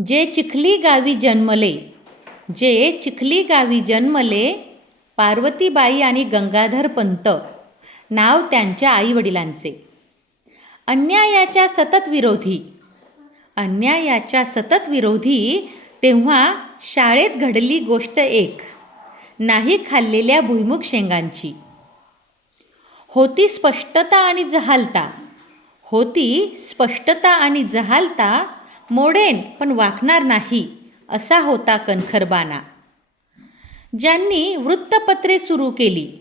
जे चिखली गावी जन्मले, जे चिखली गावी जन्मले, पार्वतीबाई आणि गंगाधर पंत नाव त्यांच्या आईवडिलांचे. अन्यायाच्या सतत विरोधी, अन्यायाच्या सतत विरोधी तेव्हा शाळेत घडली गोष्ट एक, नाही खाल्लेल्या भुईमुग शेंगांची. होती स्पष्टता आणि जहालता, होती स्पष्टता आणि जहालता, मोडेन पण वाकणार नाही असा होता कणखरबाणा. ज्यांनी वृत्तपत्रे सुरू केली,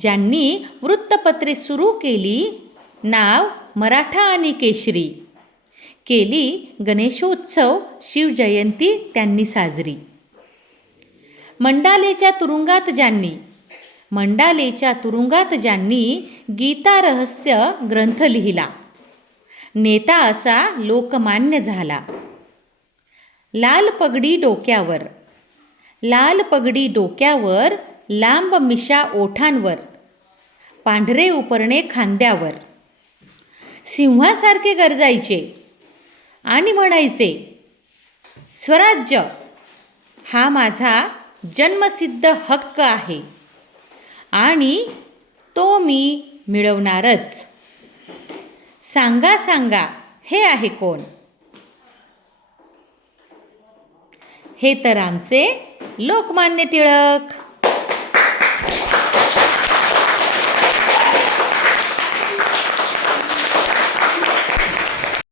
ज्यांनी वृत्तपत्रे सुरू केली, नाव मराठा आणि केशरी, केली गणेशोत्सव शिवजयंती त्यांनी साजरी. मंडालेच्या तुरुंगात ज्यांनी, मंडालेच्या तुरुंगात ज्यांनी गीता रहस्य ग्रंथ लिहिला, नेता असा लोकमान्य झाला. लाल पगडी डोक्यावर, लाल पगडी डोक्यावर, लांब मिशा ओठांवर, पांढरे उपरणे खांद्यावर, सिंहासारखे गरजायचे आणि म्हणायचे, स्वराज्य हा माझा जन्मसिद्ध हक्क आहे आणि तो मी मिळवणारच. सांगा सांगा हे आहे कोण? हे तर आमचे लोकमान्य टिळक.